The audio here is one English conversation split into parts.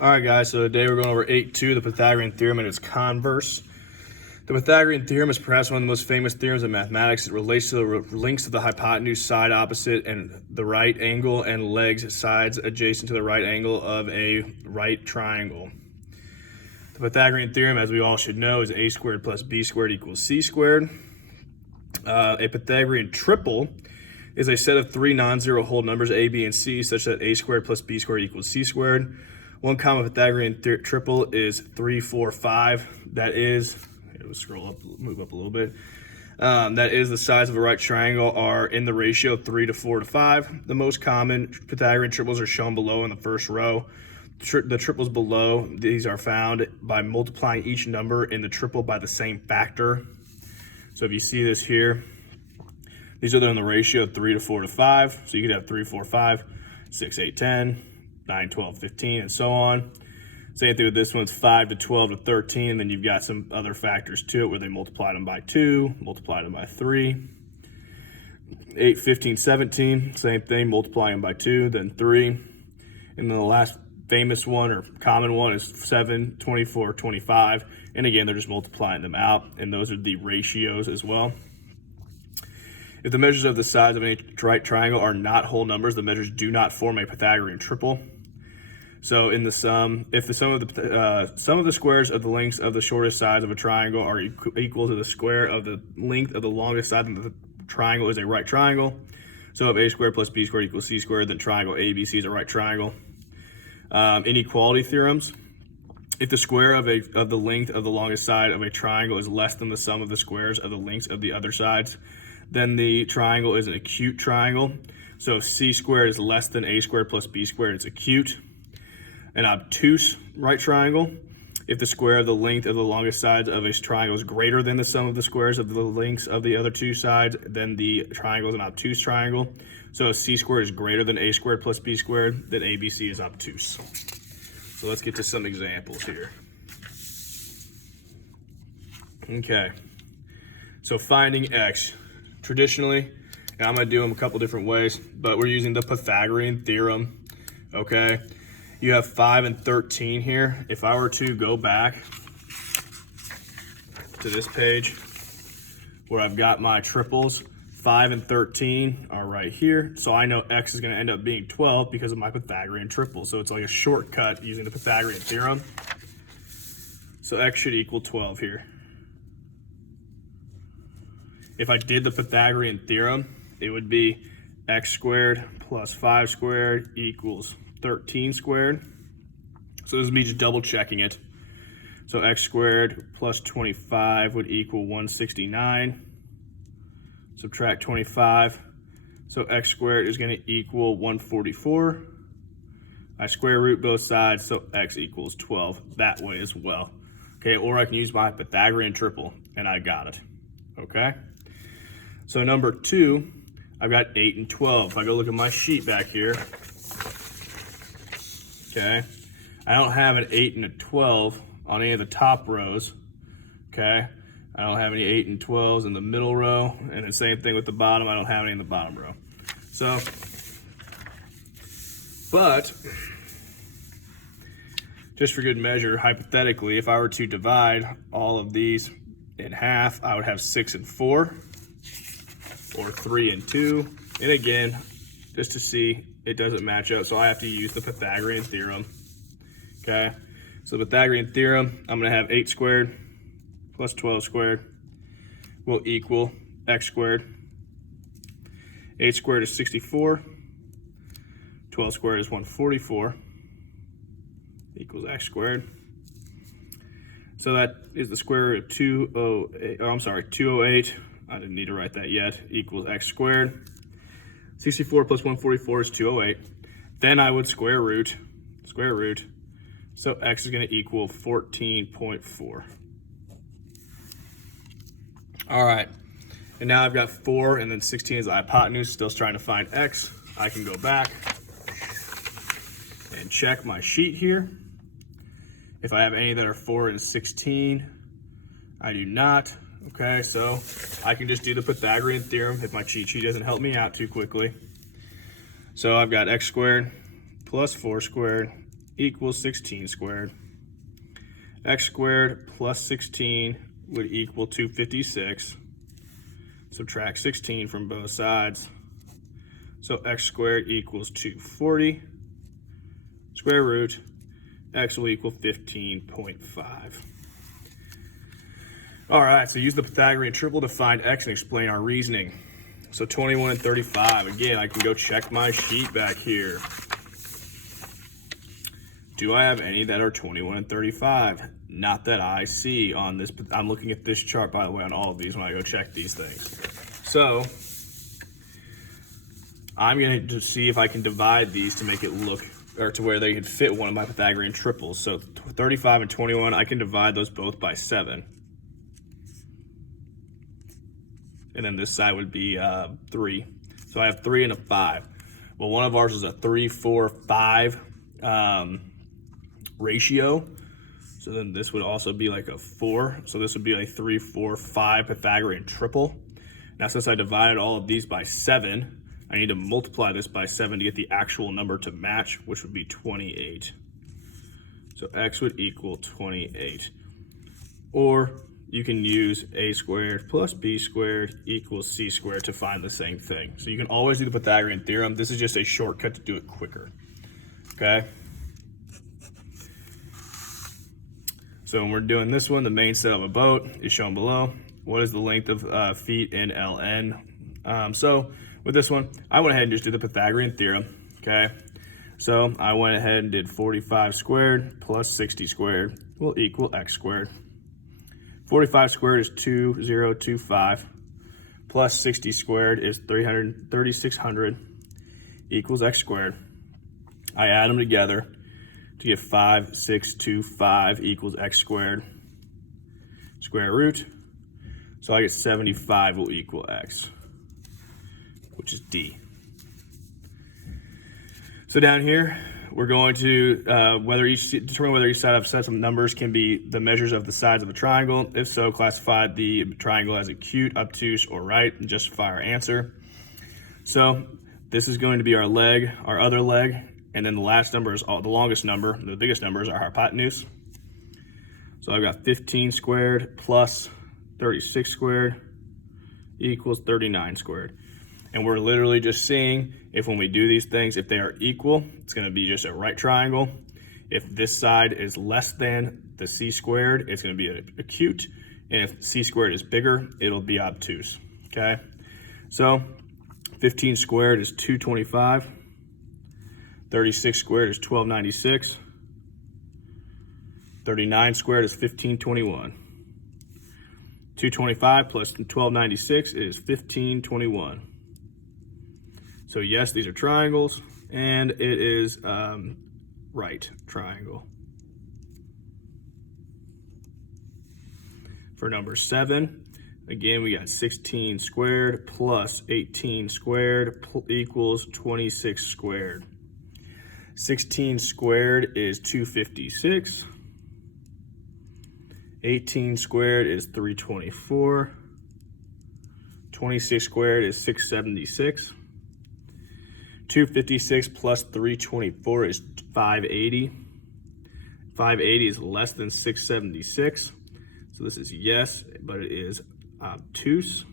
All right, guys, so today we're going over 8.2, the Pythagorean Theorem and its converse. The Pythagorean Theorem is perhaps one of the most famous theorems in mathematics. It relates to the lengths of the hypotenuse, side opposite, and the right angle, and legs, sides adjacent to the right angle of a right triangle. The Pythagorean Theorem, as we all should know, is a squared plus b squared equals c squared. A Pythagorean triple is a set of three non-zero whole numbers, a, b, and c, such that a squared plus b squared equals c squared. One common Pythagorean triple is 3, 4, 5. That is, we'll scroll up, move up a little bit. That is the sides of a right triangle are in the ratio 3 to 4 to 5. The most common Pythagorean triples are shown below in the first row. The triples below, these are found by multiplying each number in the triple by the same factor. So if you see this here, these are in the ratio 3 to 4 to 5. So you could have 3, 4, 5, 6, 8, 10. 9, 12, 15, and so on. Same thing with this one's 5 to 12 to 13. Then you've got some other factors to it where they multiplied them by 2, multiplied them by 3. 8, 15, 17, same thing, multiplying them by 2, then 3. And then the last famous one or common one is 7, 24, 25. And again, they're just multiplying them out, and those are the ratios as well. If the measures of the sides of any right triangle are not whole numbers, the measures do not form a Pythagorean triple. So in the sum, if the sum of the squares of the lengths of the shortest sides of a triangle are equal to the square of the length of the longest side of the triangle is a right triangle. So if a squared plus b squared equals c squared, then triangle ABC is a right triangle. Inequality theorems. If the square of the length of the longest side of a triangle is less than the sum of the squares of the lengths of the other sides, then the triangle is an acute triangle. So if c squared is less than a squared plus b squared, it's acute. An obtuse right triangle. If the square of the length of the longest sides of a triangle is greater than the sum of the squares of the lengths of the other two sides, then the triangle is an obtuse triangle. So if c squared is greater than a squared plus b squared, then ABC is obtuse. So let's get to some examples here. Okay, so finding x. Traditionally, and I'm going to do them a couple different ways, but we're using the Pythagorean theorem, okay? You have 5 and 13 here. If I were to go back to this page where I've got my triples, 5 and 13 are right here. So I know x is going to end up being 12 because of my Pythagorean triple. So it's like a shortcut using the Pythagorean theorem. So x should equal 12 here. If I did the Pythagorean theorem, it would be x squared plus 5 squared equals 13 squared. So this is me just double checking it. So x squared plus 25 would equal 169. Subtract 25. So x squared is going to equal 144. I square root both sides, so x equals 12 that way as well. Okay, or I can use my Pythagorean triple, and I got it. Okay? So number 2, I've got 8 and 12. If I go look at my sheet back here, okay, I don't have an 8 and a 12 on any of the top rows, okay? I don't have any 8 and 12s in the middle row, and the same thing with the bottom. I don't have any in the bottom row. So, but, just for good measure, hypothetically, if I were to divide all of these in half, I would have 6 and 4. Or 3 and 2, and again, just to see it doesn't match up, so I have to use the Pythagorean theorem. Okay, so the Pythagorean theorem, I'm going to have 8 squared plus 12 squared will equal x squared. 8 squared is 64, 12 squared is 144, equals x squared. So that is the square root of 208. I didn't need to write that yet, equals x squared. 64 plus 144 is 208. Then I would square root. So x is going to equal 14.4. All right, and now I've got 4 and then 16 is the hypotenuse, still trying to find x. I can go back and check my sheet here. If I have any that are 4 and 16, I do not. Okay, so I can just do the Pythagorean theorem if my cheat sheet doesn't help me out too quickly. So I've got x squared plus 4 squared equals 16 squared. X squared plus 16 would equal 256. Subtract 16 from both sides. So x squared equals 240. Square root, x will equal 15.5. All right, so use the Pythagorean triple to find x and explain our reasoning. So 21 and 35. Again, I can go check my sheet back here. Do I have any that are 21 and 35? Not that I see on this. I'm looking at this chart, by the way, on all of these when I go check these things. So I'm going to see if I can divide these to make it look, or to where they could fit one of my Pythagorean triples. So 35 and 21, I can divide those both by 7. And then this side would be 3. So I have 3 and a 5. Well, one of ours is a 3, 4, 5 ratio. So then this would also be like a 4. So this would be a 3, 4, 5 Pythagorean triple. Now, since I divided all of these by 7, I need to multiply this by 7 to get the actual number to match, which would be 28. So x would equal 28. Or you can use a squared plus b squared equals c squared to find the same thing. So you can always do the Pythagorean theorem. This is just a shortcut to do it quicker. Okay? So when we're doing this one, the main set of a boat is shown below. What is the length of feet in ln? So with this one, I went ahead and just did the Pythagorean theorem. Okay? So I went ahead and did 45 squared plus 60 squared will equal x squared. 45 squared is 2025 plus 60 squared is 3600 equals x squared. I add them together to get 5625 equals x squared. Square root. So I get 75 will equal x, which is D. So down here, we're going to determine whether each side of sets of numbers can be the measures of the sides of a triangle. If so, classify the triangle as acute, obtuse, or right, and justify our answer. So this is going to be our leg, our other leg, and then the last number is the longest number. The biggest number is our hypotenuse. So I've got 15 squared plus 36 squared equals 39 squared. And we're literally just seeing if when we do these things, if they are equal, it's going to be just a right triangle. If this side is less than the c squared, it's going to be acute. And if c squared is bigger, it'll be obtuse. Okay? So 15 squared is 225. 36 squared is 1296. 39 squared is 1521. 225 plus 1296 is 1521. So yes, these are triangles, and it is right triangle. For number 7, again, we got 16 squared plus 18 squared equals 26 squared. 16 squared is 256. 18 squared is 324. 26 squared is 676. 256 plus 324 is 580. 580 is less than 676. So this is yes, but it is obtuse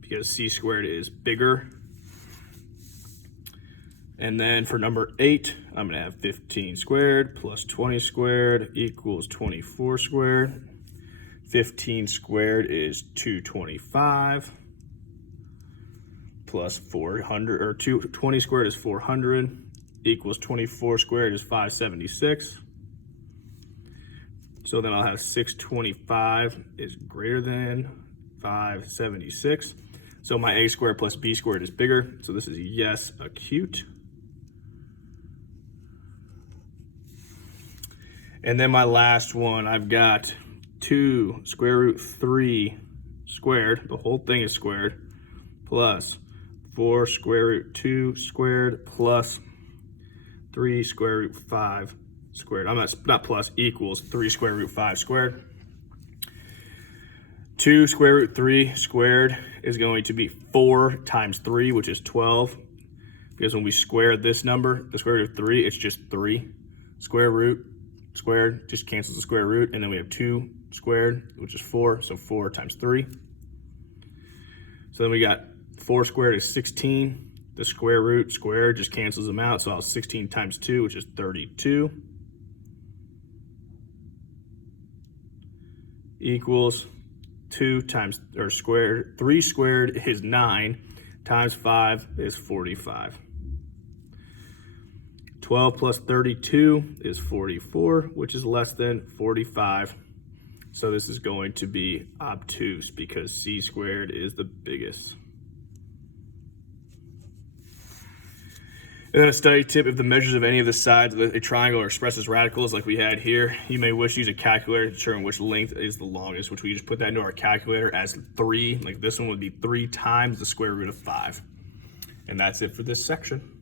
because c squared is bigger. And then for number 8, I'm going to have 15 squared plus 20 squared equals 24 squared. 15 squared is 225. Plus 400, or 20 squared is 400, equals 24 squared is 576. So then I'll have 625 is greater than 576. So my a squared plus b squared is bigger. So this is yes, acute. And then my last one, I've got 2 square root 3 squared, the whole thing is squared, plus 4 square root 2 squared plus 3 square root 5 squared. I'm not plus, equals 3 square root 5 squared. 2 square root 3 squared is going to be 4 times 3, which is 12. Because when we square this number, the square root of 3, it's just 3. square root, squared, just cancels the square root, and then we have 2 squared, which is 4, so 4 times 3. So then we got 4 squared is 16. The square root squared just cancels them out, so I'll 16 times 2, which is 32, equals 2 times, or squared, 3 squared is 9, times 5 is 45. 12 plus 32 is 44, which is less than 45. So this is going to be obtuse because c squared is the biggest. And then a study tip: if the measures of any of the sides of a triangle are expressed as radicals like we had here, you may wish to use a calculator to determine which length is the longest, which we just put that into our calculator as 3. Like this one would be 3 times the square root of 5. And that's it for this section.